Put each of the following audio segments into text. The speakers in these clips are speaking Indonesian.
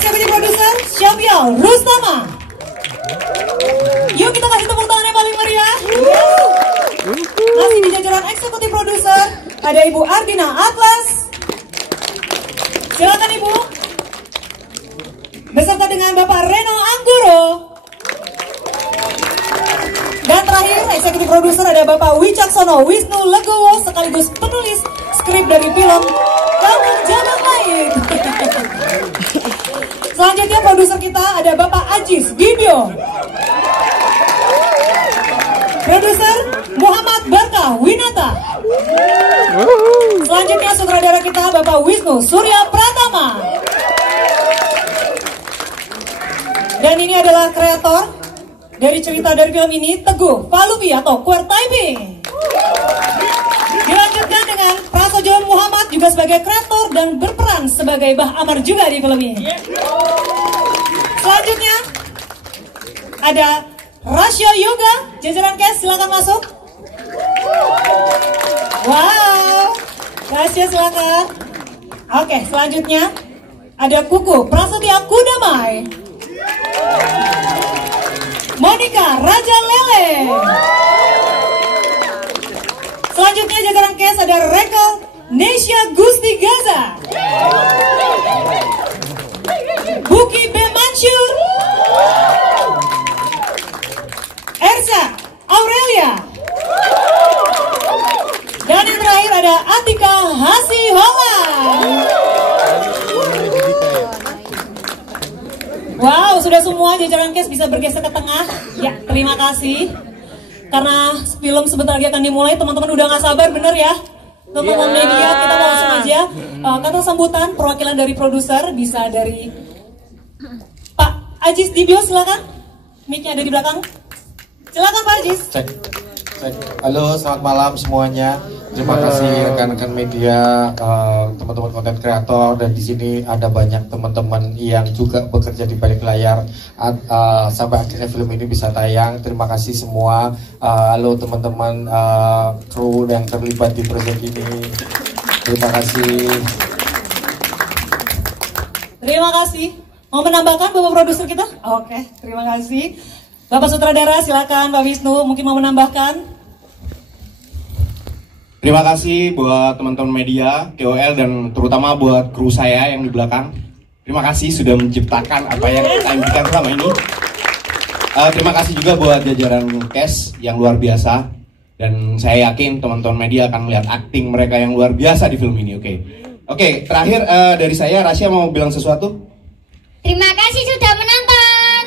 Eksekutif Produser Syafial Rustama. Yuk kita kasih tepuk tangan yang paling meriah. Masih di jajaran Eksekutif Produser ada Ibu Ardina Atlas. Silakan Ibu. Beserta dengan Bapak Reno Angguro. Dan terakhir Eksekutif Produser ada Bapak Wicaksono Wisnu Legowo sekaligus penulis skrip dari film Kampung Jabang Mait. Selanjutnya produser kita ada Bapak Ajis Gibyo. Produser Muhammad Barkah Winata. Selanjutnya sutradara kita Bapak Wisnu Surya Pratama. Dan ini adalah kreator dari cerita dari film ini, Teguh Palupi atau Queer Typing. Dilanjutkan dengan Prasojo Muhammad juga sebagai kreator dan berperan sebagai Bah Amar juga di film ini. Selanjutnya ada Rasya Yoga, jajaran cast silakan masuk. Wow, Rasya silakan. Oke, selanjutnya ada Kuku Prasetya Kudamai, Monica Raja Lele. Selanjutnya jajaran cast ada Reka Nesya Gusti Gaza, Buki B. Mansur, Ersa Aurelia. Dan yang terakhir ada Atika Hasihola. Wow, sudah semua jajaran cast bisa bergeser ke tengah. Ya, terima kasih. Karena film sebentar lagi akan dimulai, teman-teman udah gak sabar, bener ya? Teman-teman media, kita langsung aja. Kata sambutan, perwakilan dari produser bisa dari Pak Ajis Dibyo, silakan. Mic-nya ada di belakang. Silakan Pak Ajis. Cek. Halo, selamat malam semuanya. Terima kasih rekan-rekan media, teman-teman konten kreator, dan di sini ada banyak teman-teman yang juga bekerja di balik layar sampai akhirnya film ini bisa tayang. Terima kasih semua. Halo teman-teman kru yang terlibat di proyek ini. Terima kasih. Terima kasih. Mau menambahkan Bapak produser kita? Oke, terima kasih. Bapak sutradara silakan, Pak Wisnu mungkin mau menambahkan. Terima kasih buat teman-teman media, KOL, dan terutama buat kru saya yang di belakang. Terima kasih sudah menciptakan apa yang kita impikan selama ini. Terima kasih juga buat jajaran cast yang luar biasa. Dan saya yakin teman-teman media akan melihat akting mereka yang luar biasa di film ini. Oke, terakhir dari saya, Rasya mau bilang sesuatu? Terima kasih sudah menonton.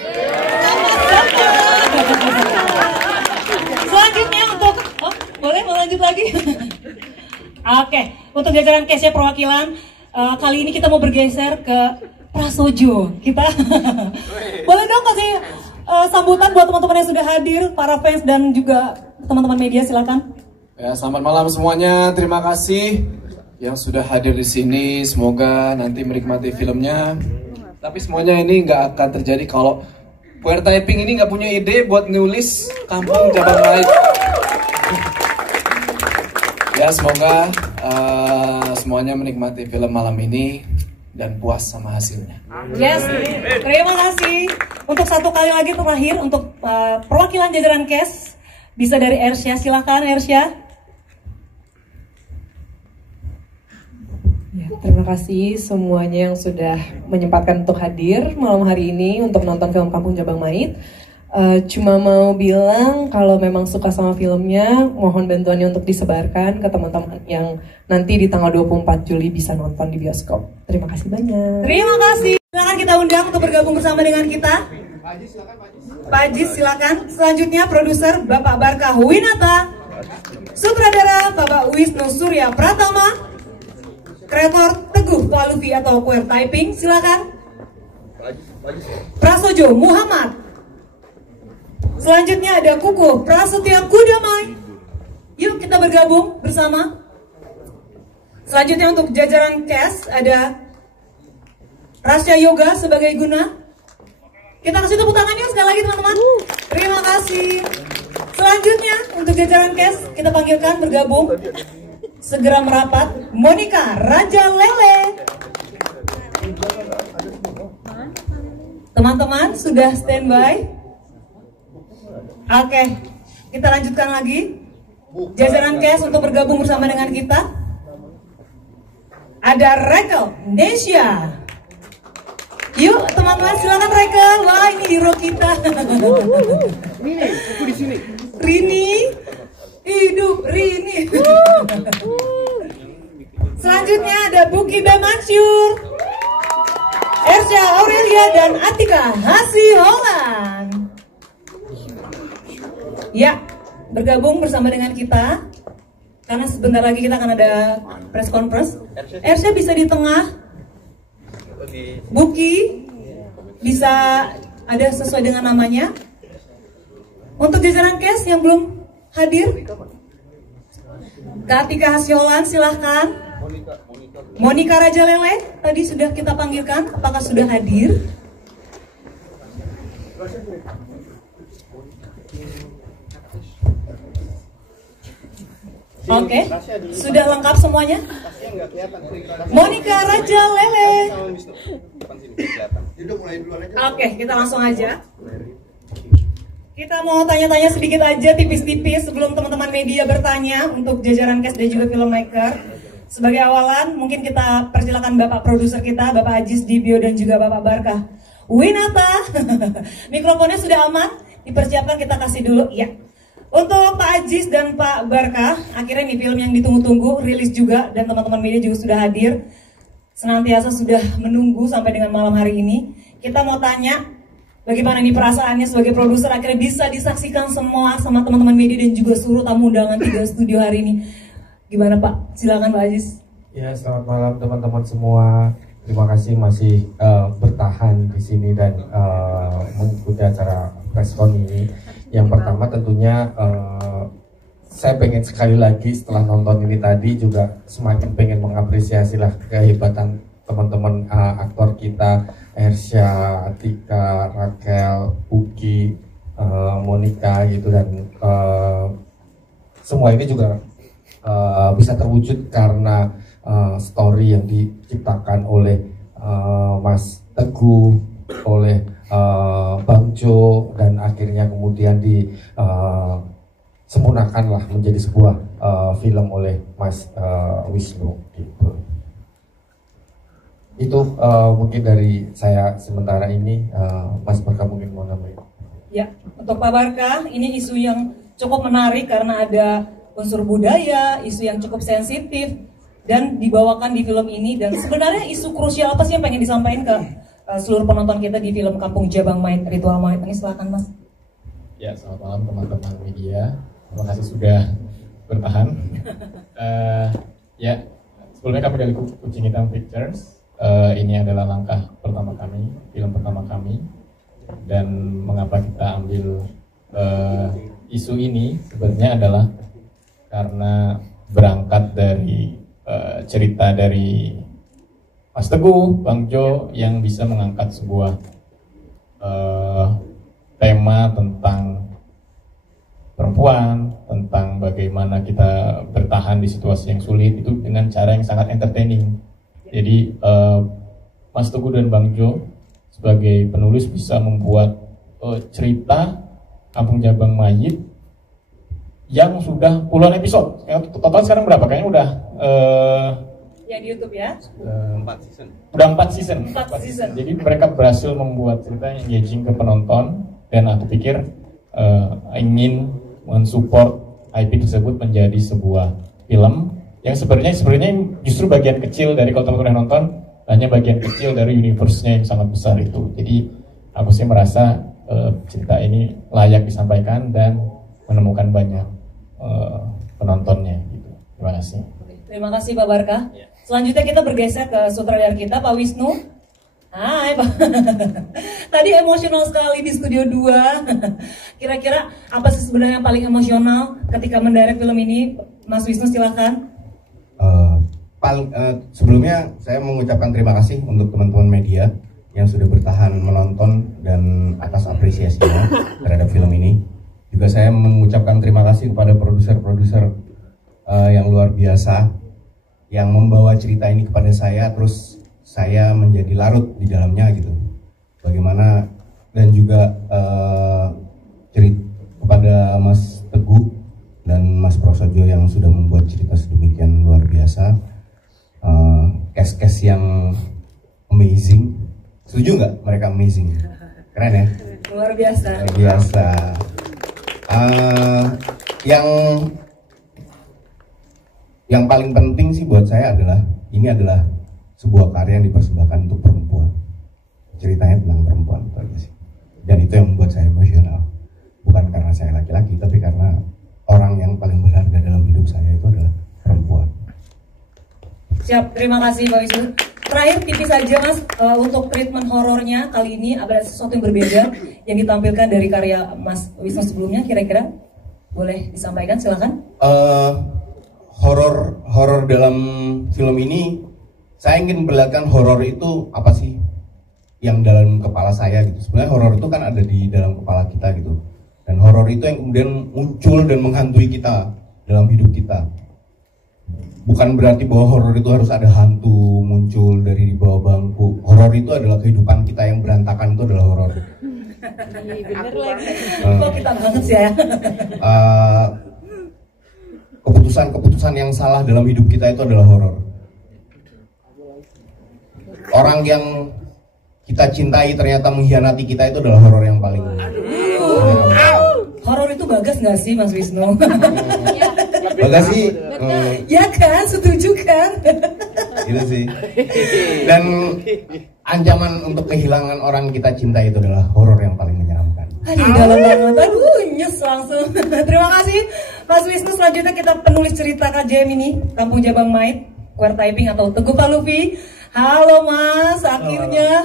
Selanjutnya untuk boleh mau lanjut lagi? Oke, untuk jajaran cast-nya perwakilan kali ini kita mau bergeser ke Prasojo. Kita boleh dong kasih sambutan buat teman-teman yang sudah hadir, para fans dan juga teman-teman media, silakan. Ya, selamat malam semuanya. Terima kasih yang sudah hadir di sini. Semoga nanti menikmati filmnya. Tapi semuanya ini nggak akan terjadi kalau Queer Typing ini nggak punya ide buat nulis Kampung Jabang Mait. Ya, semoga semuanya menikmati film malam ini dan puas sama hasilnya. Yes, terima kasih. Untuk satu kali lagi terakhir untuk perwakilan jajaran cast bisa dari Ersya, silakan Ersya. Ya, terima kasih semuanya yang sudah menyempatkan untuk hadir malam hari ini untuk nonton film Kampung Jabang Mait. Cuma mau bilang kalau memang suka sama filmnya, mohon bantuannya untuk disebarkan ke teman-teman yang nanti di tanggal 24 Juli bisa nonton di bioskop. Terima kasih banyak. Terima kasih. Silakan kita undang untuk bergabung bersama dengan kita. Pak Ajis silakan. Selanjutnya produser Bapak Barkah Winata, sutradara Bapak Wisnu Surya Pratama, kreator Teguh Palupi atau Queer Typing, silakan. Prasojo Muhammad. Selanjutnya ada Kuku Prasetya Kudamai. Yuk kita bergabung bersama. Selanjutnya untuk jajaran cast ada Rasya Yoga sebagai Guna. Kita kasih tepuk tangannya sekali lagi teman-teman. Terima kasih. Selanjutnya untuk jajaran cast kita panggilkan bergabung. Segera merapat Monica Raja Lele. Teman-teman sudah standby? Oke, kita lanjutkan lagi. Jajaran cash untuk bergabung bersama dengan kita. Ada Rekel Nesya. Yuk teman-teman silakan Rekel. Wah ini hero kita. Aku di sini. Rini, hidup Rini. Selanjutnya ada Buki Bamansur, Ersya Aurelia dan Atika Hasiholan. Ya, bergabung bersama dengan kita karena sebentar lagi kita akan ada press conference. Ersya bisa di tengah, Buki bisa ada sesuai dengan namanya. Untuk jajaran cash yang belum hadir, Kak Atika Hasiholan silahkan. Monica Rajalele tadi sudah kita panggilkan, apakah sudah hadir? Oke, sudah lengkap semuanya? Monica Rajalele. Oke, kita langsung aja. Kita mau tanya-tanya sedikit aja, tipis-tipis sebelum teman-teman media bertanya untuk jajaran cash dan juga filmmaker. Sebagai awalan, mungkin kita persilakan Bapak produser kita, Bapak Ajis Dibio dan juga Bapak Barkah Winata. Mikrofonnya sudah aman, dipersiapkan, kita kasih dulu. Ya. Untuk Pak Ajis dan Pak Barkah, akhirnya ini film yang ditunggu-tunggu, rilis juga, dan teman-teman media juga sudah hadir. Senantiasa sudah menunggu sampai dengan malam hari ini. Kita mau tanya, bagaimana nih perasaannya sebagai produser akhirnya bisa disaksikan semua sama teman-teman media dan juga seluruh tamu undangan 3 studio hari ini. Gimana Pak? Silakan Pak Ajis. Ya, selamat malam teman-teman semua. Terima kasih masih bertahan di sini dan mengikuti acara preskon ini. Yang pertama tentunya saya pengen sekali lagi setelah nonton ini tadi juga semakin pengen mengapresiasi lah kehebatan teman-teman aktor kita, Ersya, Atika, Rakel, Buki, Monica gitu, dan semua ini juga bisa terwujud karena story yang diciptakan oleh Mas Teguh, oleh Bang Jo, dan akhirnya kemudian disempurnakanlah menjadi sebuah film oleh Mas Wisnu gitu. Itu mungkin dari saya sementara ini. Mas Barkah mungkin mau nambahin. Ya, untuk Pak Barkah, ini isu yang cukup menarik karena ada unsur budaya, isu yang cukup sensitif dan dibawakan di film ini. Dan sebenarnya isu krusial apa sih yang pengen disampaikan ke seluruh penonton kita di film Kampung Jabang Mayit, Ritual Mayit ini? Silakan Mas. Ya, selamat malam teman-teman media. Terima kasih sudah bertahan. Ya, sebelumnya kami dari Kucing Hitam Pictures. Ini adalah langkah pertama kami, film pertama kami. Dan mengapa kita ambil isu ini sebenarnya adalah karena berangkat dari cerita dari Mas Teguh, Bang Jo yang bisa mengangkat sebuah tema tentang perempuan, tentang bagaimana kita bertahan di situasi yang sulit itu dengan cara yang sangat entertaining. Jadi Mas Teguh dan Bang Jo sebagai penulis bisa membuat cerita Kampung Jabang Mayit yang sudah puluhan episode. Total sekarang berapa? Kayaknya udah ya di YouTube ya. 4 season. Udah 4 season. 4 season. Jadi mereka berhasil membuat cerita yang engaging ke penonton, dan aku pikir ingin mensupport IP tersebut menjadi sebuah film yang sebenarnya justru bagian kecil dari, kalau teman-teman yang nonton, hanya bagian kecil dari universe-nya yang sangat besar itu. Jadi aku sih merasa cerita ini layak disampaikan dan menemukan banyak penontonnya gitu. Terima kasih. Terima kasih Pak Barkah. Selanjutnya kita bergeser ke sutradara kita, Pak Wisnu. Hai Pak. Tadi emosional sekali di studio 2. Kira-kira apa sih sebenarnya yang paling emosional ketika mendirect film ini? Mas Wisnu silakan. Sebelumnya saya mengucapkan terima kasih untuk teman-teman media yang sudah bertahan menonton dan atas apresiasinya terhadap film ini. Juga saya mengucapkan terima kasih kepada produser-produser yang luar biasa yang membawa cerita ini kepada saya, terus saya menjadi larut di dalamnya gitu. Bagaimana dan juga cerita kepada Mas Teguh dan Mas Prasojo yang sudah membuat cerita sedemikian luar biasa, cast yang amazing. Setuju nggak mereka amazing? Keren ya? Luar biasa. Luar biasa. Yang paling penting sih buat saya adalah ini adalah sebuah karya yang dipersembahkan untuk perempuan. Ceritanya tentang perempuan itu aja sih. Dan itu yang membuat saya emosional. Bukan karena saya laki-laki, tapi karena orang yang paling berharga dalam hidup saya itu adalah perempuan. Siap, terima kasih Pak Wisnu. Terakhir tipis saja Mas, untuk treatment horornya kali ini ada sesuatu yang berbeda yang ditampilkan dari karya Mas Wisnu sebelumnya, kira-kira boleh disampaikan, silakan. Horor dalam film ini, saya ingin memperlihatkan horor itu apa sih yang dalam kepala saya gitu. Sebenarnya horor itu kan ada di dalam kepala kita gitu. Dan horor itu yang kemudian muncul dan menghantui kita dalam hidup kita. Bukan berarti bahwa horor itu harus ada hantu muncul dari di bawah bangku. Horor itu adalah kehidupan kita yang berantakan, itu adalah horor. Bener lagi. Kok kita banget sih ya? Keputusan-keputusan yang salah dalam hidup kita itu adalah horor. Orang yang kita cintai ternyata mengkhianati kita, itu adalah horor yang paling. Horor itu Bagas nggak sih Mas Wisnu? Bagas sih. Ya kan, setuju kan? Gitu sih. Dan ancaman untuk kehilangan orang kita cinta itu adalah horor yang paling menyeramkan. Aduh, dalam banget. Aduh, nyes langsung. Terima kasih Mas Wisnu. Selanjutnya kita penulis cerita KJM ini, Kampung Jabang Mait, Queer Typing atau Teguh Paluvi. Halo Mas, akhirnya.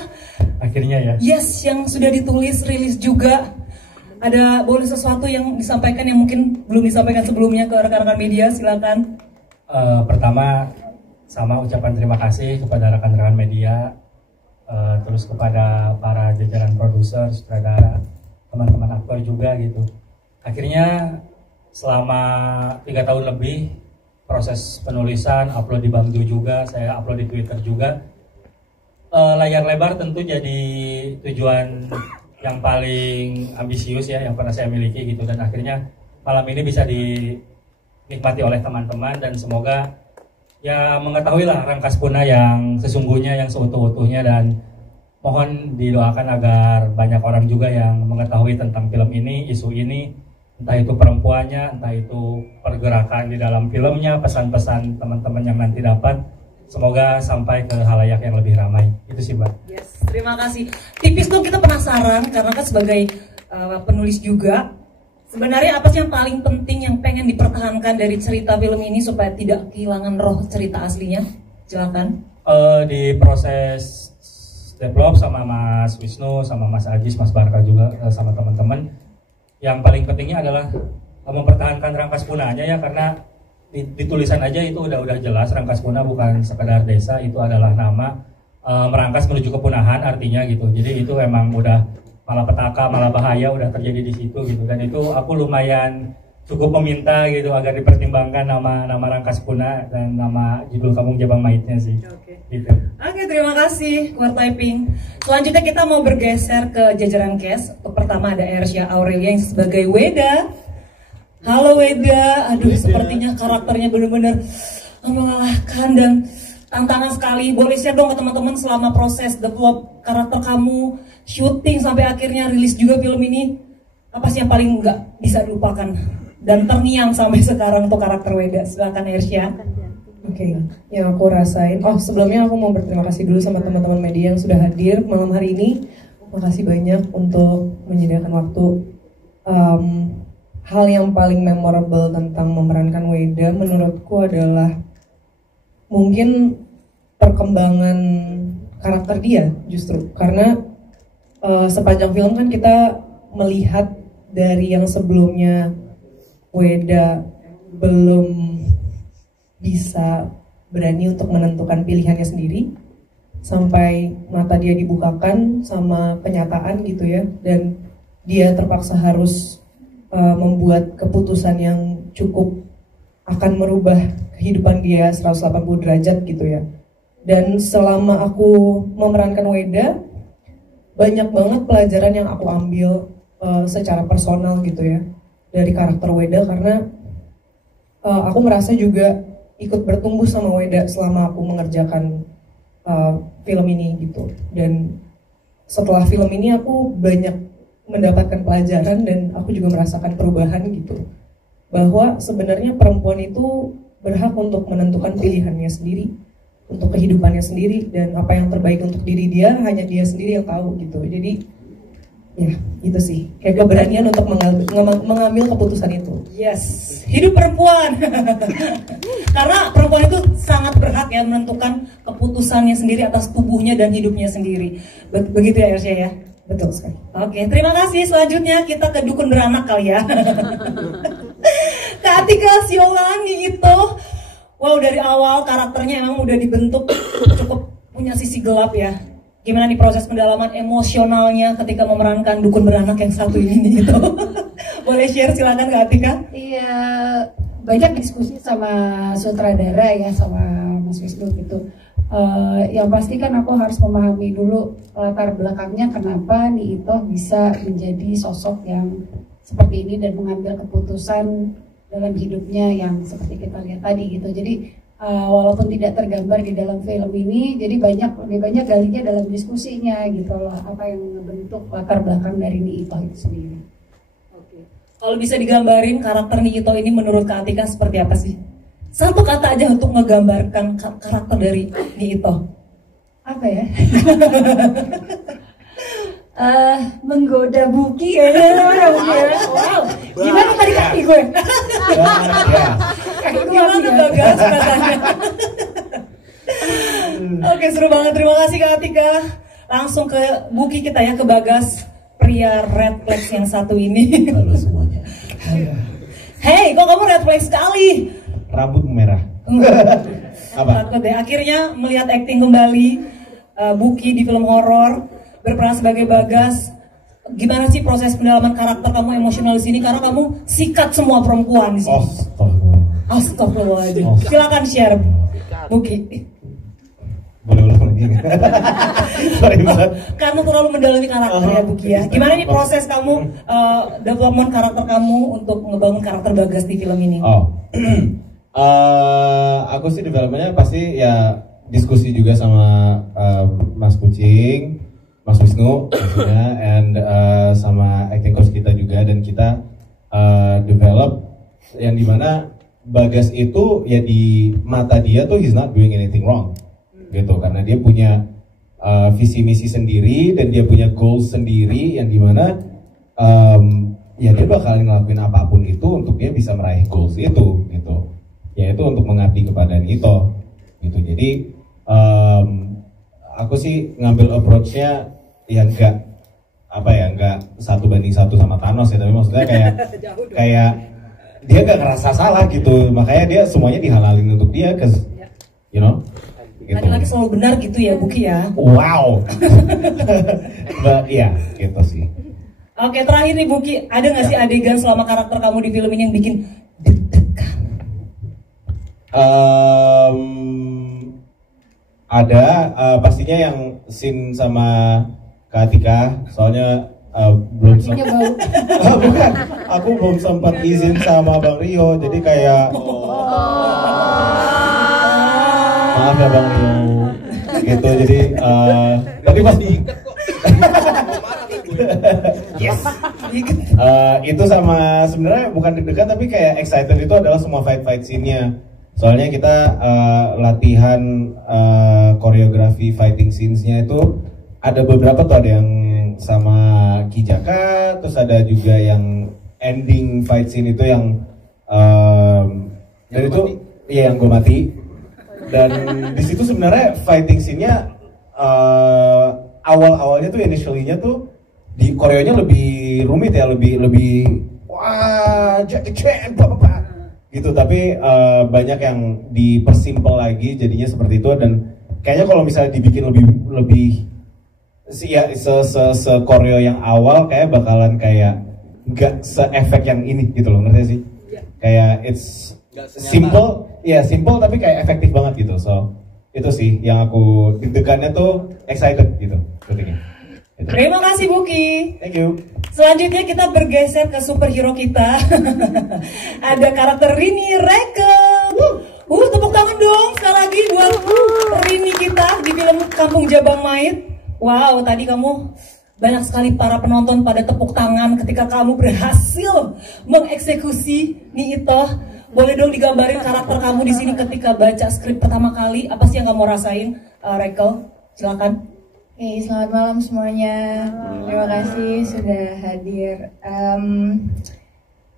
Akhirnya ya. Yes, yang sudah ditulis, rilis juga. Ada boleh sesuatu yang disampaikan yang mungkin belum disampaikan sebelumnya ke rekan-rekan media, silakan. Pertama, sama ucapan terima kasih kepada rekan-rekan media, terus kepada para jajaran produser, sutradara, teman-teman aktor juga gitu. Akhirnya selama 3 tahun lebih proses penulisan, upload di Bangdu juga, saya upload di Twitter juga. Layar lebar tentu jadi tujuan yang paling ambisius ya, yang pernah saya miliki gitu, dan akhirnya malam ini bisa dinikmati oleh teman-teman dan semoga ya mengetahuilah Rangkas Puna yang sesungguhnya, yang seutuh-utuhnya, dan mohon didoakan agar banyak orang juga yang mengetahui tentang film ini, isu ini, entah itu perempuannya, entah itu pergerakan di dalam filmnya, pesan-pesan teman-teman yang nanti dapat, semoga sampai ke halayak yang lebih ramai. Itu sih Mbak. Yes, terima kasih. Tipis dong, kita penasaran karena kan sebagai penulis juga, sebenarnya apa sih yang paling penting yang pengen dipertahankan dari cerita film ini supaya tidak kehilangan roh cerita aslinya? Silakan. Di proses develop sama Mas Wisnu, sama Mas Ajis, Mas Barka juga, sama teman-teman, yang paling pentingnya adalah mempertahankan Rangkas Punanya ya, karena di tulisan aja itu udah jelas Rangkas Puna bukan sekedar desa, itu adalah nama, merangkas menuju kepunahan artinya gitu. Jadi itu emang udah malapetaka, malah bahaya udah terjadi di situ gitu. Dan itu aku lumayan cukup meminta gitu agar dipertimbangkan nama Rangkas Puna dan nama judul Kampung Jabang Maitnya sih. Gitu. Oke, terima kasih Queer Typing. Selanjutnya kita mau bergeser ke jajaran cast. Pertama ada Ersya Aurelia yang sebagai Weda. Halo Weda, aduh sepertinya karakternya benar-benar mengalahkan dan tantangan sekali. Boleh share dong ke teman-teman selama proses develop karakter kamu, syuting sampai akhirnya rilis juga film ini, apa sih yang paling nggak bisa dilupakan dan terngiang sampai sekarang untuk karakter Weda? Silakan Ersya. Oke, yang aku rasain, sebelumnya aku mau berterima kasih dulu sama teman-teman media yang sudah hadir malam hari ini. Makasih banyak untuk menyediakan waktu. Hal yang paling memorable tentang memerankan Weda menurutku adalah mungkin perkembangan karakter dia justru. Karena sepanjang film kan kita melihat dari yang sebelumnya Weda belum bisa berani untuk menentukan pilihannya sendiri, sampai mata dia dibukakan sama kenyataan gitu ya, dan dia terpaksa harus membuat keputusan yang cukup akan merubah kehidupan dia 180 derajat gitu ya. Dan selama aku memerankan Weda, banyak banget pelajaran yang aku ambil secara personal gitu ya dari karakter Weda, karena aku merasa juga ikut bertumbuh sama Weda selama aku mengerjakan film ini gitu. Dan setelah film ini aku banyak mendapatkan pelajaran dan aku juga merasakan perubahan gitu, bahwa sebenarnya perempuan itu berhak untuk menentukan pilihannya sendiri, untuk kehidupannya sendiri, dan apa yang terbaik untuk diri dia hanya dia sendiri yang tahu gitu. Jadi ya itu sih, kayak keberanian untuk mengambil keputusan itu. Yes, hidup perempuan. Karena perempuan itu sangat berhak ya menentukan keputusannya sendiri atas tubuhnya dan hidupnya sendiri. Begitu ya Ersya ya? Betul sekali. Oke, terima kasih. Selanjutnya kita ke dukun beranak kali ya. Kak Atika Siolani itu, wow, dari awal karakternya emang udah dibentuk cukup punya sisi gelap ya. Gimana nih proses pendalaman emosionalnya ketika memerankan dukun beranak yang satu ini gitu? Boleh share silakan Kak Atika. Iya, banyak diskusi sama sutradara ya, sama Mas Wisnu gitu. Yang pasti kan aku harus memahami dulu latar belakangnya kenapa nih Ito bisa menjadi sosok yang seperti ini dan mengambil keputusan dalam hidupnya yang seperti kita lihat tadi gitu. Jadi walaupun tidak tergambar di dalam film ini, jadi lebih banyak galinya dalam diskusinya gitu loh, apa yang membentuk latar belakang dari Ito itu sendiri. Oke. Kalau bisa digambarin karakter Ito ini menurut Kak Atika seperti apa sih? Satu kata aja untuk menggambarkan karakter dari Ito. Apa ya? Menggoda Buki kayaknya. Wow. Gimana tadi kaki gue? Gimana Bagas katanya? Oke, seru banget. Terima kasih Kak Atika. Langsung ke Buki kita ya, ke Bagas, pria red flag yang satu ini. Halo semuanya. Hey, kok kamu red flag sekali? Rambut merah. Apa? Takut deh. Akhirnya melihat akting kembali Buki di film horor, berperan sebagai Bagas. Gimana sih proses pendalaman karakter kamu emosional di sini? Karena kamu sikat semua perempuan di sini. Astagfirullahaladzim. Silakan share, Buki. Boleh ulang lagi. Sorry banget. Karena terlalu mendalami karakter ya Buki ya. Gimana nih proses kamu development karakter kamu untuk ngebangun karakter Bagas di film ini? Aku sih developmentnya pasti ya diskusi juga sama Mas Kucing, Mas Wisnu maksudnya, and sama acting coach kita juga, dan kita develop yang dimana Bagas itu ya di mata dia tuh he's not doing anything wrong gitu, karena dia punya visi misi sendiri dan dia punya goals sendiri yang dimana ya dia bakal ngelakuin apapun itu untuk dia bisa meraih goals itu gitu, yaitu untuk mengabdi kepada Ito gitu. Jadi aku sih ngambil approach-nya yang enggak enggak 1:1 sama Thanos ya, tapi maksudnya kayak dia gak ngerasa salah gitu, makanya dia semuanya dihalalin untuk dia, cause you know gitu. Laki-laki selalu benar gitu ya Buki ya. Wow. Iya gitu sih. Oke, terakhir nih Buki, ada gak sih adegan selama karakter kamu di film ini yang bikin deg-degan? Ada pastinya yang scene sama Kak Atika, soalnya belum bukan, aku belum sempat izin sama Bang Rio, jadi kayak maaf ya Bang Rio gitu, jadi tapi pas diikat kok. Yes. Itu sama sebenarnya bukan deg-degan tapi kayak excited, itu adalah semua fight scene-nya. Soalnya kita latihan koreografi fighting scenes-nya itu ada beberapa tuh, ada yang sama Kijaka, terus ada juga yang ending fight scene itu yang dan itu ya yang gue mati. Dan di situ sebenarnya fighting scene-nya awal-awalnya tuh initially-nya tuh di koreonya lebih rumit ya, lebih wah Jackie Chan apa gitu, tapi banyak yang dipersimpel lagi jadinya seperti itu. Dan kayaknya kalau misalnya dibikin lebih ya se koreo yang awal kayak bakalan kayak nggak se-efek yang ini gitu loh, ngerti sih? Kayak it's simple, ya simple tapi kayak efektif banget gitu. So itu sih yang aku deg-degannya tuh excited gitu ketiknya. Terima kasih Buki. Thank you. Selanjutnya kita bergeser ke superhero kita. Ada karakter Rini Rekel. Tepuk tangan dong sekali lagi buat Rini kita di film Kampung Jabang Mait. Wow, tadi kamu banyak sekali para penonton pada tepuk tangan ketika kamu berhasil mengeksekusi Ni Itoh. Boleh dong digambarin karakter kamu di sini ketika baca skrip pertama kali? Apa sih yang kamu rasain, Rekel? Silakan. Selamat malam semuanya. Terima kasih sudah hadir.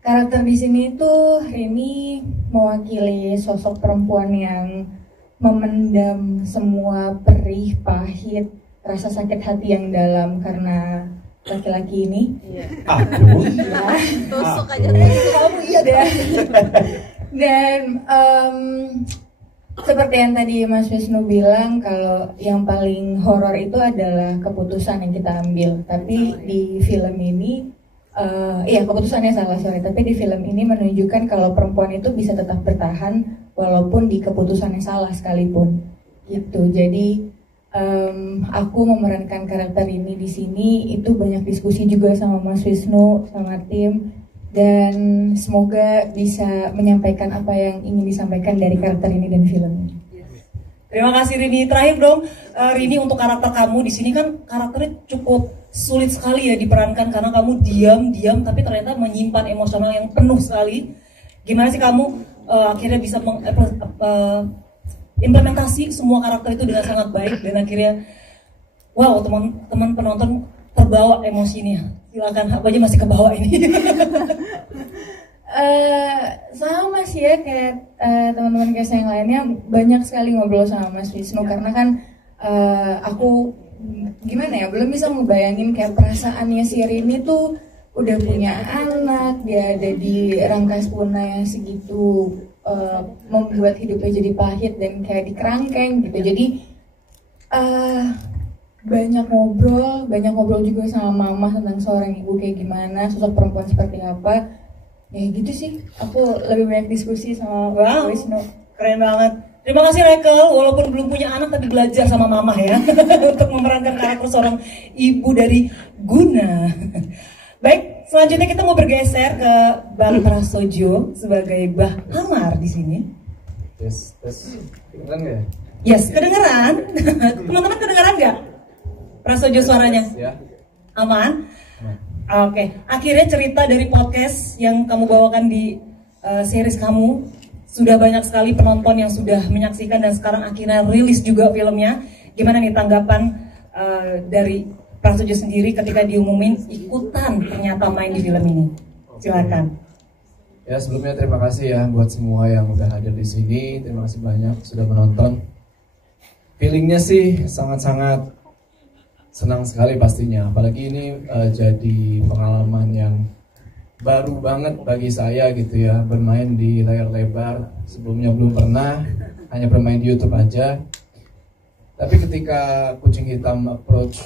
Karakter di sini tuh Rini mewakili sosok perempuan yang memendam semua perih, pahit, rasa sakit hati yang dalam karena laki-laki ini. Aku. Tusuk aja kamu iya deh. Dan seperti yang tadi Mas Wisnu bilang, kalau yang paling horor itu adalah keputusan yang kita ambil. Tapi di film ini, keputusannya salah, sorry. Tapi di film ini menunjukkan kalau perempuan itu bisa tetap bertahan walaupun di keputusannya salah sekalipun. Gitu. Jadi aku memerankan karakter ini di sini itu banyak diskusi juga sama Mas Wisnu, sama tim. Dan semoga bisa menyampaikan apa yang ingin disampaikan dari karakter ini dan film ini. Terima kasih Rini. Terakhir dong, Rini, untuk karakter kamu di sini kan karakternya cukup sulit sekali ya diperankan karena kamu diam tapi ternyata menyimpan emosional yang penuh sekali. Gimana sih kamu akhirnya bisa implementasi semua karakter itu dengan sangat baik dan akhirnya wow, teman-teman penonton terbawa emosinya. Silakan, apa aja masih ke bawah ini. Sama sih ya kayak teman-teman kes yang lainnya, banyak sekali ngobrol sama Mas Wisnu karena kan aku gimana ya, belum bisa ngebayangin kayak perasaannya si Rini tuh udah punya anak, dia ada di rangkas puna yang segitu membuat hidupnya jadi pahit dan kayak dikerangkeng gitu. Jadi banyak ngobrol juga sama mama tentang seorang ibu kayak gimana, sosok perempuan seperti apa. Ya gitu sih, aku lebih banyak diskusi sama Wisnu. Keren banget. Terima kasih Rekel, walaupun belum punya anak tapi belajar sama mama ya untuk memerankan karakter seorang ibu dari Guna. Baik, selanjutnya kita mau bergeser ke Bang Prasojo sebagai Bah Amar di sini. Yes. Kedengeran nggak ya? Yes, kedengeran. Teman-teman kedengeran nggak? Prasojo suaranya? Ya. Aman? Oke, akhirnya cerita dari podcast yang kamu bawakan di series kamu sudah banyak sekali penonton yang sudah menyaksikan dan sekarang akhirnya rilis juga filmnya. Gimana nih tanggapan dari Prasojo sendiri ketika diumumin ikutan ternyata main di film ini? Silakan. Ya, sebelumnya terima kasih ya buat semua yang udah hadir di sini. Terima kasih banyak sudah menonton. Feelingnya sih sangat-sangat senang sekali pastinya, apalagi ini jadi pengalaman yang baru banget bagi saya gitu ya, bermain di layar lebar. Sebelumnya belum pernah, hanya bermain di YouTube aja. Tapi ketika Kucing Hitam approach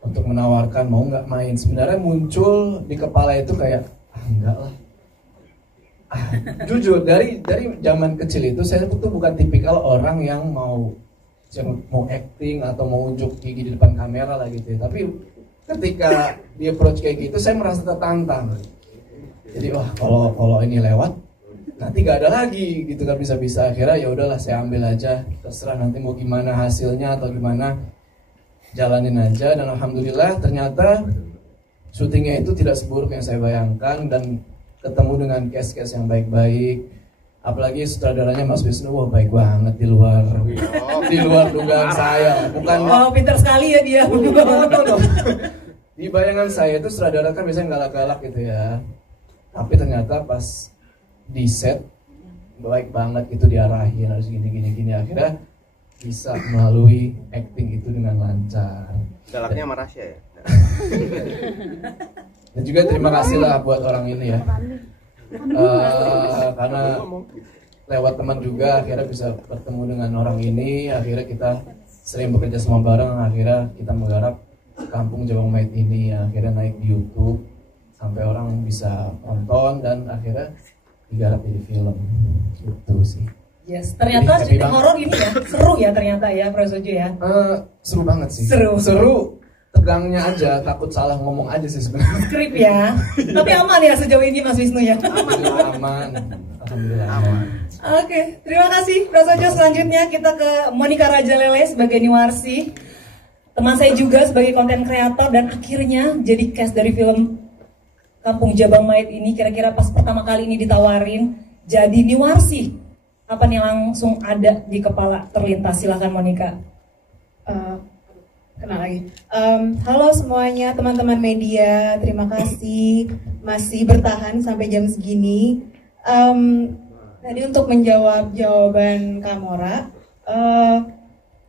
untuk menawarkan mau nggak main, sebenarnya muncul di kepala itu kayak enggak lah. Jujur dari zaman kecil itu saya tuh bukan tipikal orang yang mau acting atau mau unjuk gigi di depan kamera lah gitu ya. Tapi ketika dia approach kayak gitu, saya merasa tertantang. Jadi wah, kalau ini lewat nanti gak ada lagi gitu, kan bisa-bisa. Akhirnya ya udahlah, saya ambil aja, terserah nanti mau gimana hasilnya atau gimana, jalanin aja. Dan alhamdulillah ternyata syutingnya itu tidak seburuk yang saya bayangkan dan ketemu dengan cast-cast yang baik-baik. Apalagi sutradaranya Mas Wisnu, wah baik banget di luar dugaan saya. Bukan pintar sekali ya dia. Di bayangan saya itu sutradara kan biasanya galak-galak gitu ya. Tapi ternyata pas di set baik banget itu, diarahin harus gini. Akhirnya bisa melalui acting itu dengan lancar. Galaknya sama Rasya ya. Dan juga terima kasih lah buat orang ini ya. Karena lewat teman juga akhirnya bisa bertemu dengan orang ini, akhirnya kita sering bekerja sama bareng, akhirnya kita menggarap Kampung Jabang Mait ini, akhirnya naik di YouTube sampai orang bisa nonton dan akhirnya digarap jadi film. Itu sih. Yes, ternyata syuting horor ini ya seru ya ternyata ya Prasojo ya. Seru banget sih. Seru. Tegang megangnya aja, takut salah ngomong aja sih sebenarnya. Skrip ya. Tapi aman ya sejauh ini Mas Wisnu ya. Aman. Alhamdulillah aman. Oke, terima kasih. Prasojo, selanjutnya kita ke Monica Rajalele sebagai Niwarsi. Teman saya juga sebagai konten kreator dan akhirnya jadi cast dari film Kampung Jabang Mait ini. Kira-kira pas pertama kali ini ditawarin jadi Niwarsi, apa nih langsung ada di kepala terlintas? Silahkan Monica. Kenal lagi. Halo semuanya teman-teman media, terima kasih masih bertahan sampai jam segini. Tadi untuk menjawab jawaban Kamora,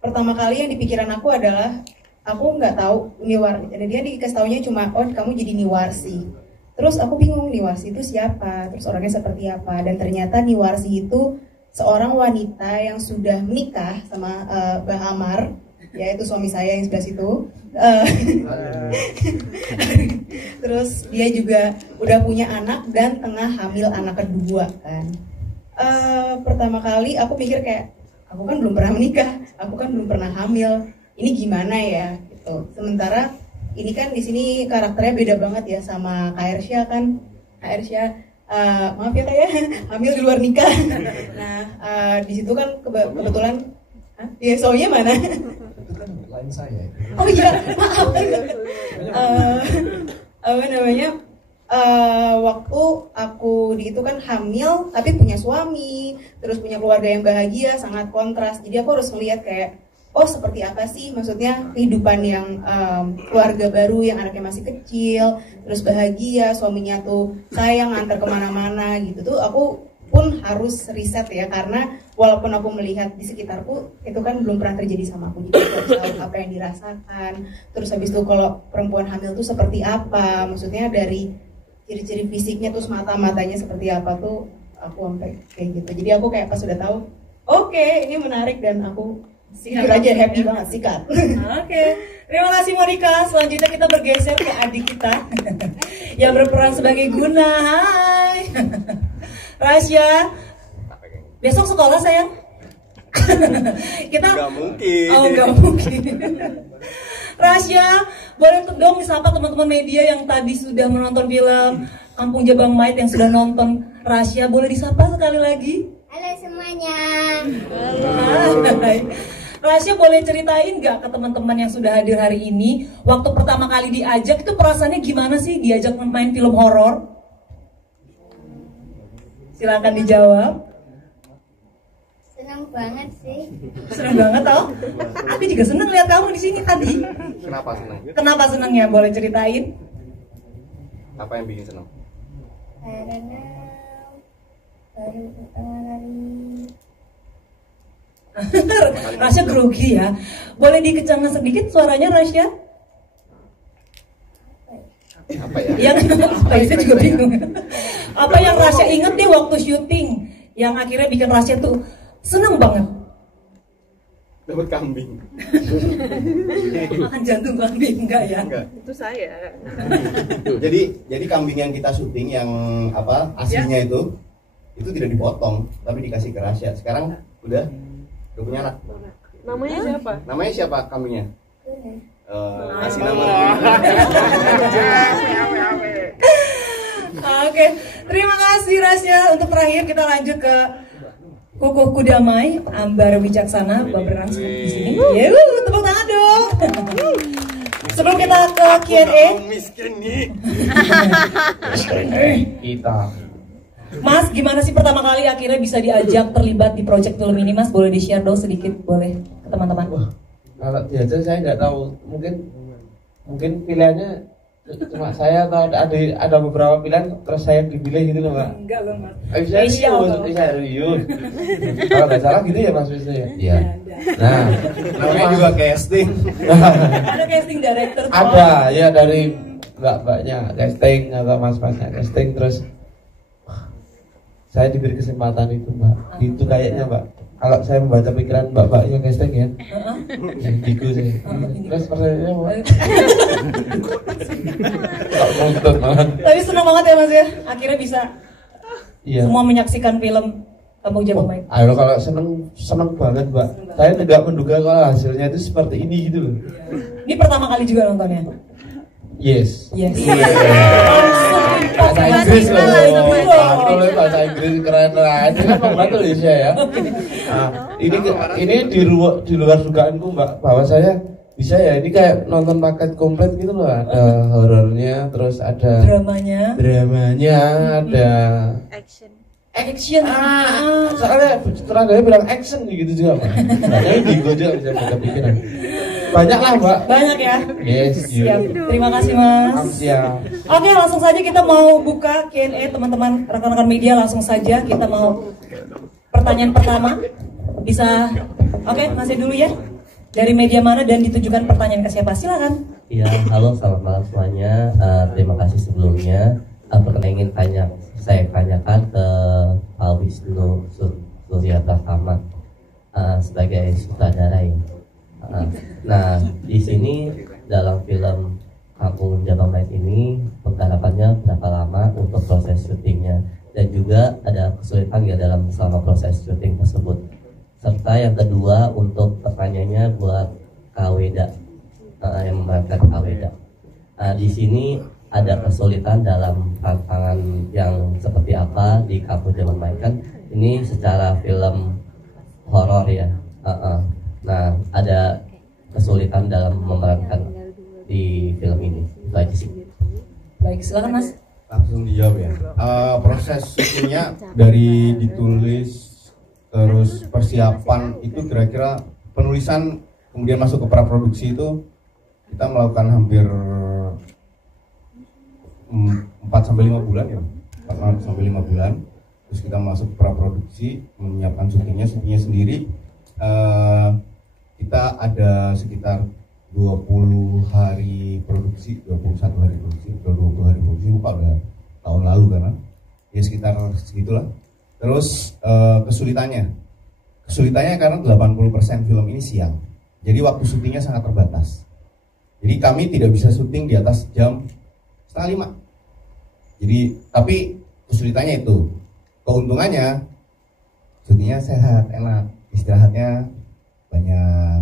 pertama kali yang di pikiran aku adalah aku nggak tahu Niwarsi. Dia dikasih taunya cuma kamu jadi Niwarsi. Terus aku bingung Niwarsi itu siapa, terus orangnya seperti apa. Dan ternyata Niwarsi itu seorang wanita yang sudah menikah sama Bah Amar, yaitu suami saya yang sebelah situ. Terus dia juga udah punya anak dan tengah hamil anak kedua kan. Pertama kali aku pikir kayak aku kan belum pernah menikah, aku kan belum pernah hamil. Ini gimana ya gitu. Sementara ini kan di sini karakternya beda banget ya sama Kak Ersya kan. Kak Ersya maaf ya Kak ya, hamil di luar nikah. Nah, di situ kan kebetulan ya suaminya mana? Lain saya. Oh iya, maaf. Apa namanya? Waktu aku di itu kan hamil tapi punya suami, terus punya keluarga yang bahagia, sangat kontras. Jadi aku harus melihat kayak seperti apa sih maksudnya kehidupan yang keluarga baru yang anaknya masih kecil, terus bahagia, suaminya tuh sayang antar kemana-mana gitu tuh. Aku pun harus riset ya, karena walaupun aku melihat di sekitarku itu kan belum pernah terjadi sama aku, jadi aku harus tahu apa yang dirasakan. Terus habis itu kalau perempuan hamil tuh seperti apa, maksudnya dari ciri-ciri fisiknya, terus mata-matanya seperti apa tuh aku sampai kayak gitu. Jadi aku kayak pas sudah tahu, oke, ini menarik dan aku jujur aja happy banget sikat. Oke, terima kasih Monica. Selanjutnya kita bergeser ke adik kita yang berperan sebagai Guna. Hai Rasya, besok sekolah sayang? Kita Gak mungkin. Oh gak mungkin. Rasya, boleh dong disapa teman-teman media yang tadi sudah menonton film Kampung Jabang Mait, yang sudah nonton Rasya, boleh disapa sekali lagi? Halo semuanya. Hai. Rasya, boleh ceritain nggak ke teman-teman yang sudah hadir hari ini, waktu pertama kali diajak itu perasaannya gimana sih diajak main film horor? Silakan dijawab. Senang banget sih. Senang banget tau? Aku juga senang lihat kamu di sini tadi. Kenapa senang? Kenapa senangnya? Boleh ceritain? Apa yang bikin senang? Karena baru pertama kali. Rasya grogi ya. Boleh dikecangkan sedikit suaranya Rasya? Apa ya? Yang apa itu juga bingung. Apa yang Rasya inget deh waktu syuting yang akhirnya bikin Rasya tuh seneng banget? Dapat kambing. Makan jantung kambing enggak ya? Enggak. Itu saya. Jadi kambing yang kita syuting yang aslinya itu tidak dipotong tapi dikasih ke Rasya. Sekarang udah punya anak. Namanya siapa? Namanya siapa kambingnya? Kasih nama. Oke, terima kasih Rasya. Untuk terakhir kita lanjut ke Kukuh Kudamai, Ambar Wicaksana, berperan di sini. Tepuk tangan dong. Sebelum kita ke Q&A, miskin nih. Kita. Mas, gimana sih pertama kali akhirnya bisa diajak terlibat di proyek film ini, Mas? Boleh di-share dong sedikit, boleh ke teman-teman? Kalau diajak saya nggak tahu, mungkin pilihannya cuma saya atau ada beberapa pilihan terus saya dipilih gitu loh Mbak. Enggak loh Mas. Serius. Kalau nggak salah gitu ya Mas Wisnu ya. Iya. Nah, namanya juga casting. Ada casting director. Ada ya, dari mbak-mbaknya casting atau mas-masnya casting, terus saya diberi kesempatan itu Mbak. Itu kayaknya Mbak. Kalau saya membaca pikiran mbak-mbaknya casting ya, yang gitu sih. Terus pertanyaannya Mbak. Tapi senang banget ya Mas ya, akhirnya bisa semua menyaksikan film Kampung Jabang Mait. Ayo kalau seneng banget Mbak. Saya tidak menduga kalau hasilnya itu seperti ini gitu loh. Ini pertama kali juga nontonnya? Yes. Yes. Bahasa Inggris loh. Kalau bahasa Inggris keren lah. Itu kan membantu Indonesia ya. Nah, ini di luar dugaanku Mbak, bahwa saya bisa ya, ini kayak nonton paket komplit gitu loh. Ada horornya, terus ada dramanya, ada action. Soalnya sutradaranya bilang action gitu juga Mbak. Jadi bingung juga bisa bikin. Banyak lah Mbak. Banyak ya. Yes. Siap. Terima kasih Mas. Siap. Oke, langsung saja kita mau buka Q&A teman-teman rekan-rekan media, langsung saja kita mau pertanyaan pertama. Bisa, oke, masih dulu ya. Dari media mana dan ditujukan pertanyaan ke siapa? Silakan. Iya, halo, selamat malam semuanya. Terima kasih sebelumnya. Ingin saya tanyakan ke Pak Wisnu Surya Prasama sebagai sutradara ya. Nah, di sini dalam film Kampung Jabang Mait ini penggarapannya berapa lama untuk proses syutingnya, dan juga ada kesulitan ya dalam selama proses syuting tersebut. Serta yang kedua, untuk pertanyaannya buat Kak Weda, yang memerankan Kak Weda. Di sini ada kesulitan dalam tantangan yang seperti apa di Kampung Jabang Mait, kan ini secara film horor ya. Nah, ada kesulitan dalam memerankan di film ini. Itu aja sih. Baik, silakan Mas. Langsung dijawab ya. Proses syutingnya dari ditulis terus persiapan itu kira-kira penulisan kemudian masuk ke praproduksi itu kita melakukan hampir 4-5 bulan ya. 4-5 bulan. Terus kita masuk ke praproduksi, menyiapkan syutingnya sendiri. Kita ada sekitar 20 hari produksi, 21 hari produksi, 20 hari produksi, lupa udah tahun lalu karena ya sekitar segitulah. Terus kesulitannya karena 80% film ini siang, jadi waktu syutingnya sangat terbatas. Jadi kami tidak bisa syuting di atas jam 4:30. Jadi tapi kesulitannya itu, keuntungannya syutingnya sehat, enak, istirahatnya banyak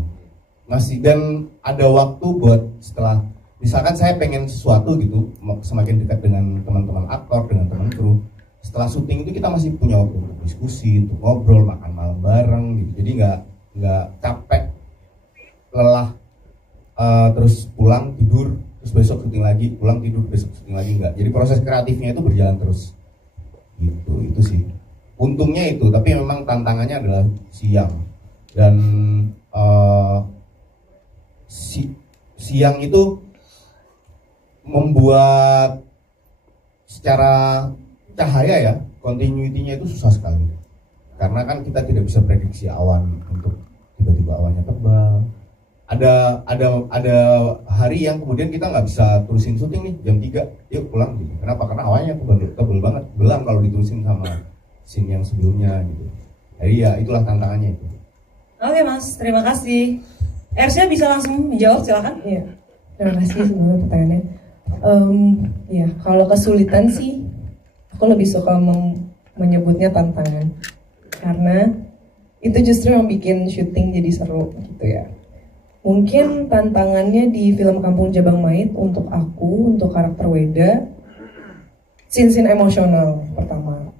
masih, dan ada waktu buat setelah misalkan saya pengen sesuatu gitu, semakin dekat dengan teman-teman aktor, dengan teman kru, setelah syuting itu kita masih punya waktu untuk diskusi, untuk ngobrol, makan malam bareng gitu. Jadi nggak capek, lelah, terus pulang tidur, terus besok syuting lagi, pulang tidur, besok syuting lagi, nggak. Jadi proses kreatifnya itu berjalan terus gitu. Itu sih untungnya itu, tapi memang tantangannya adalah siang. Dan siang itu membuat secara cahaya ya, continuity-nya itu susah sekali. Karena kan kita tidak bisa prediksi awan, untuk tiba-tiba awannya tebal. Ada hari yang kemudian kita nggak bisa terusin syuting nih jam 3, yuk pulang gitu. Kenapa? Karena awannya tebal banget, belang kalau diterusin sama scene yang sebelumnya gitu. Jadi ya itulah tantangannya itu. Oke Mas, terima kasih. Ersya bisa langsung menjawab, silakan. Iya, terima kasih semua pertanyaannya. Ya, kalau kesulitan sih, aku lebih suka menyebutnya tantangan, karena itu justru yang bikin syuting jadi seru gitu ya. Mungkin tantangannya di film Kampung Jabang Mait untuk aku, untuk karakter Weda, scene-scene emosional pertama.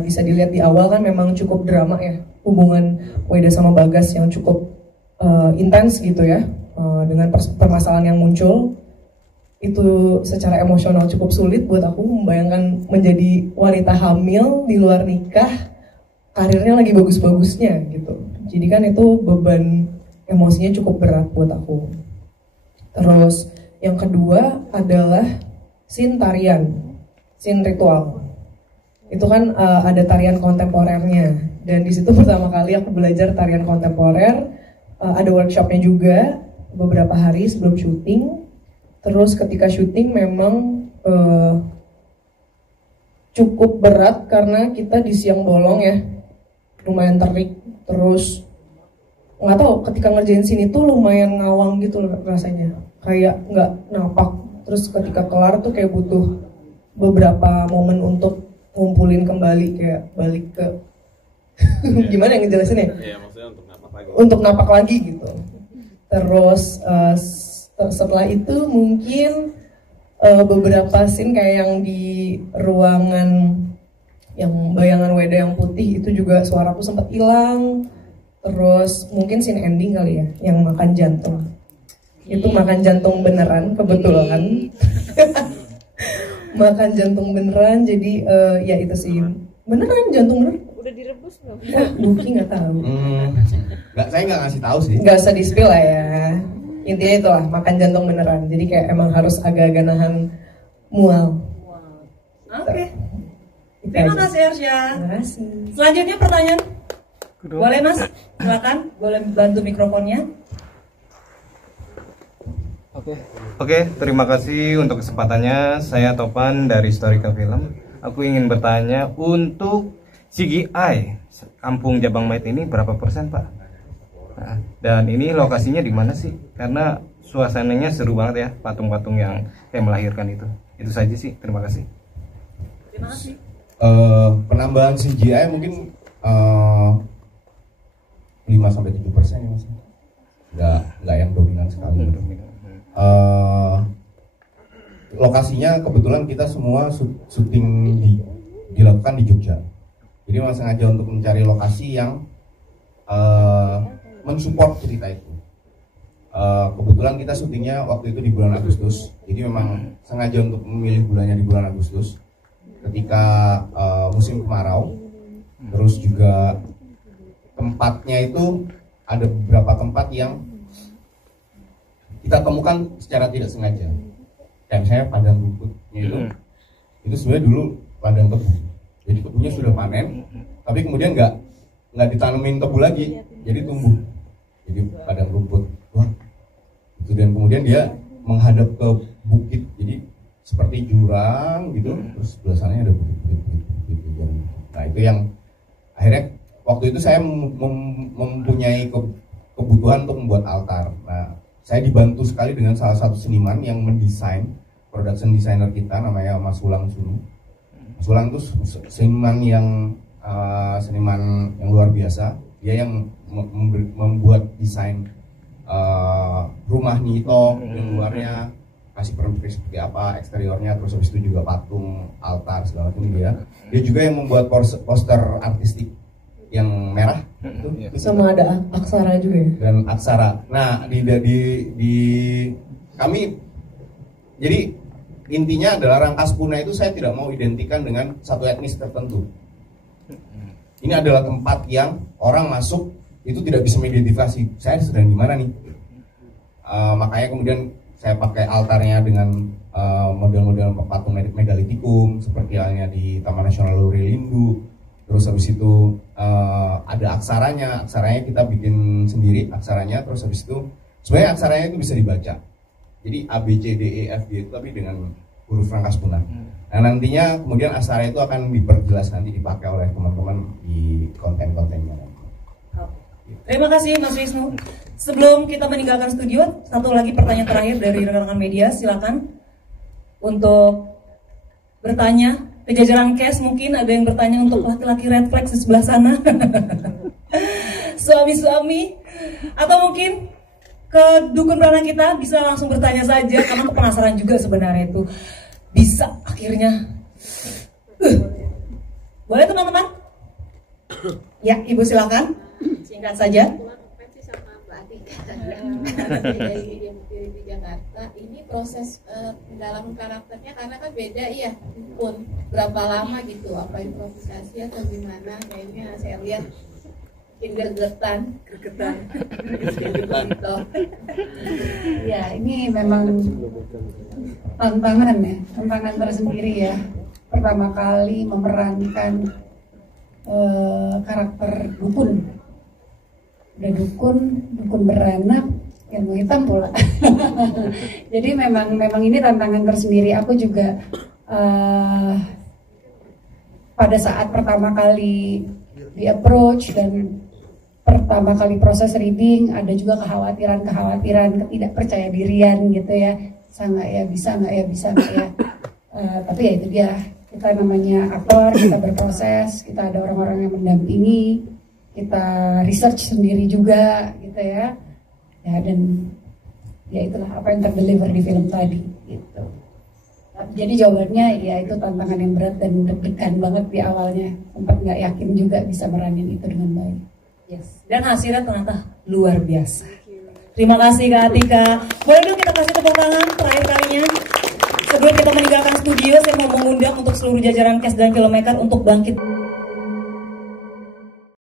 Bisa dilihat di awal kan memang cukup drama ya, hubungan Weda sama Bagas yang cukup intens gitu ya, dengan permasalahan yang muncul. Itu secara emosional cukup sulit buat aku membayangkan menjadi wanita hamil di luar nikah, karirnya lagi bagus-bagusnya gitu. Jadi kan itu beban emosinya cukup berat buat aku. Terus yang kedua adalah scene tarian, scene ritual. Itu kan ada tarian kontemporernya, dan di situ pertama kali aku belajar tarian kontemporer. Ada workshopnya juga beberapa hari sebelum syuting. Terus ketika syuting memang cukup berat karena kita di siang bolong ya, lumayan terik. Terus nggak tahu, ketika ngerjain scene itu lumayan ngawang gitu rasanya, kayak nggak napak. Terus ketika kelar tuh kayak butuh beberapa momen untuk ngumpulin kembali, kayak balik ke gimana yang ngejelasinnya? Iya, maksudnya untuk napak lagi. Untuk napak lagi gitu. Terus Setelah itu mungkin beberapa scene kayak yang di ruangan yang bayangan Weda yang putih itu juga suaraku sempat hilang. Terus mungkin scene ending kali ya, yang makan jantung. Itu makan jantung beneran kebetulan. Makan jantung beneran, jadi ya itu sih beneran jantung beneran. Udah direbus belum? Luki nggak tahu. Saya nggak ngasih tahu sih. Nggak usah di spill lah ya. Intinya itulah makan jantung beneran. Jadi kayak emang harus agak-agak nahan mual. Oke. Terima kasih Arsya. Terima kasih. Selanjutnya pertanyaan. Boleh Mas, silakan. Boleh bantu mikrofonnya. Oke, terima kasih untuk kesempatannya. Saya Topan dari Historical Film. Aku ingin bertanya untuk CGI Kampung Jabang Mait ini berapa persen Pak? Nah, dan ini lokasinya di mana sih? Karena suasananya seru banget ya, patung-patung yang kayak melahirkan itu. Itu saja sih. Terima kasih. Terima kasih. Penambahan CGI mungkin 5-7% ya Mas. Nggak yang dominan sekali. Lokasinya kebetulan kita semua syuting dilakukan di Jogja. Jadi memang sengaja untuk mencari lokasi yang mensupport cerita itu. Kebetulan kita syutingnya waktu itu di bulan Agustus. Jadi memang sengaja untuk memilih bulannya di bulan Agustus ketika musim kemarau. Terus juga tempatnya itu ada beberapa tempat yang kita temukan secara tidak sengaja. Kayak misalnya padang rumputnya itu sebenarnya dulu ladang tebu. Jadi tebunya sudah panen, tapi kemudian nggak ditanemin tebu lagi, jadi tumbuh. Jadi padang rumput. Wah, itu dan kemudian dia menghadap ke bukit, jadi seperti jurang gitu. Terus sebelah sana ada bukit. Nah itu yang akhirnya waktu itu saya mempunyai kebutuhan untuk membuat altar. Nah, saya dibantu sekali dengan salah satu seniman yang mendesain, production designer kita namanya Mas Sulang Sunu. Mas Sulang itu seniman yang luar biasa. Dia yang membuat desain rumah Nito, yang luarnya kasih permisi seperti apa, eksteriornya, terus habis itu juga patung, altar segala macam dia. Dia juga yang membuat poster artistik yang merah itu sama ada aksara juga ya? Dan aksara. Nah di kami jadi intinya adalah Rangkas Puna itu saya tidak mau identikan dengan satu etnis tertentu. Ini adalah tempat yang orang masuk itu tidak bisa mengidentifikasi saya sedang di mana nih. Makanya kemudian saya pakai altarnya dengan model-model patung megalitikum seperti halnya di Taman Nasional Luri Lindu. Terus habis itu ada aksaranya kita bikin sendiri aksaranya. Terus habis itu sebenarnya aksaranya itu bisa dibaca. Jadi A B C D E F G itu tapi dengan huruf Rangkas Puna. Nah nantinya kemudian aksara itu akan diperjelas nanti dipakai oleh teman-teman di konten-kontennya. Terima kasih Mas Wisnu. Sebelum kita meninggalkan studio, satu lagi pertanyaan terakhir dari rekan-rekan media, silakan untuk bertanya. Ke jajaran cast mungkin ada yang bertanya untuk laki-laki red flag di sebelah sana. Suami-suami. Atau mungkin ke dukun beranak kita bisa langsung bertanya saja. Karena aku penasaran juga sebenarnya itu. Bisa akhirnya. Boleh teman-teman? Ya, Ibu silakan. Singkat saja. Di Jakarta ini proses dalam karakternya karena kan beda ya pun berapa lama gitu apa improvisasi atau gimana kayaknya saya lihat gergetan gitu. Ya ini memang tantangan tersendiri ya, pertama kali memerankan karakter dukun. Udah dukun beranak ilmu hitam pula. Jadi memang ini tantangan tersendiri. Aku juga pada saat pertama kali di approach dan pertama kali proses reading ada juga kekhawatiran ketidakpercayadirian gitu ya. Bisa nggak ya. Tapi ya itu dia, kita namanya aktor, kita berproses, kita ada orang-orang yang mendampingi, kita research sendiri juga gitu ya. Ya dan ya itulah apa yang terdeliver di film tadi gitu. Jadi jawabannya ya itu tantangan yang berat dan deg-degan banget di awalnya, sempat nggak yakin juga bisa meranin itu dengan baik. Yes. Dan hasilnya ternyata luar biasa. Terima kasih Kak Atika. Boleh dong kita kasih tepuk tangan terakhir kalinya. Sebelum kita meninggalkan studio, saya mau mengundang untuk seluruh jajaran cast dan filmmaker untuk bangkit.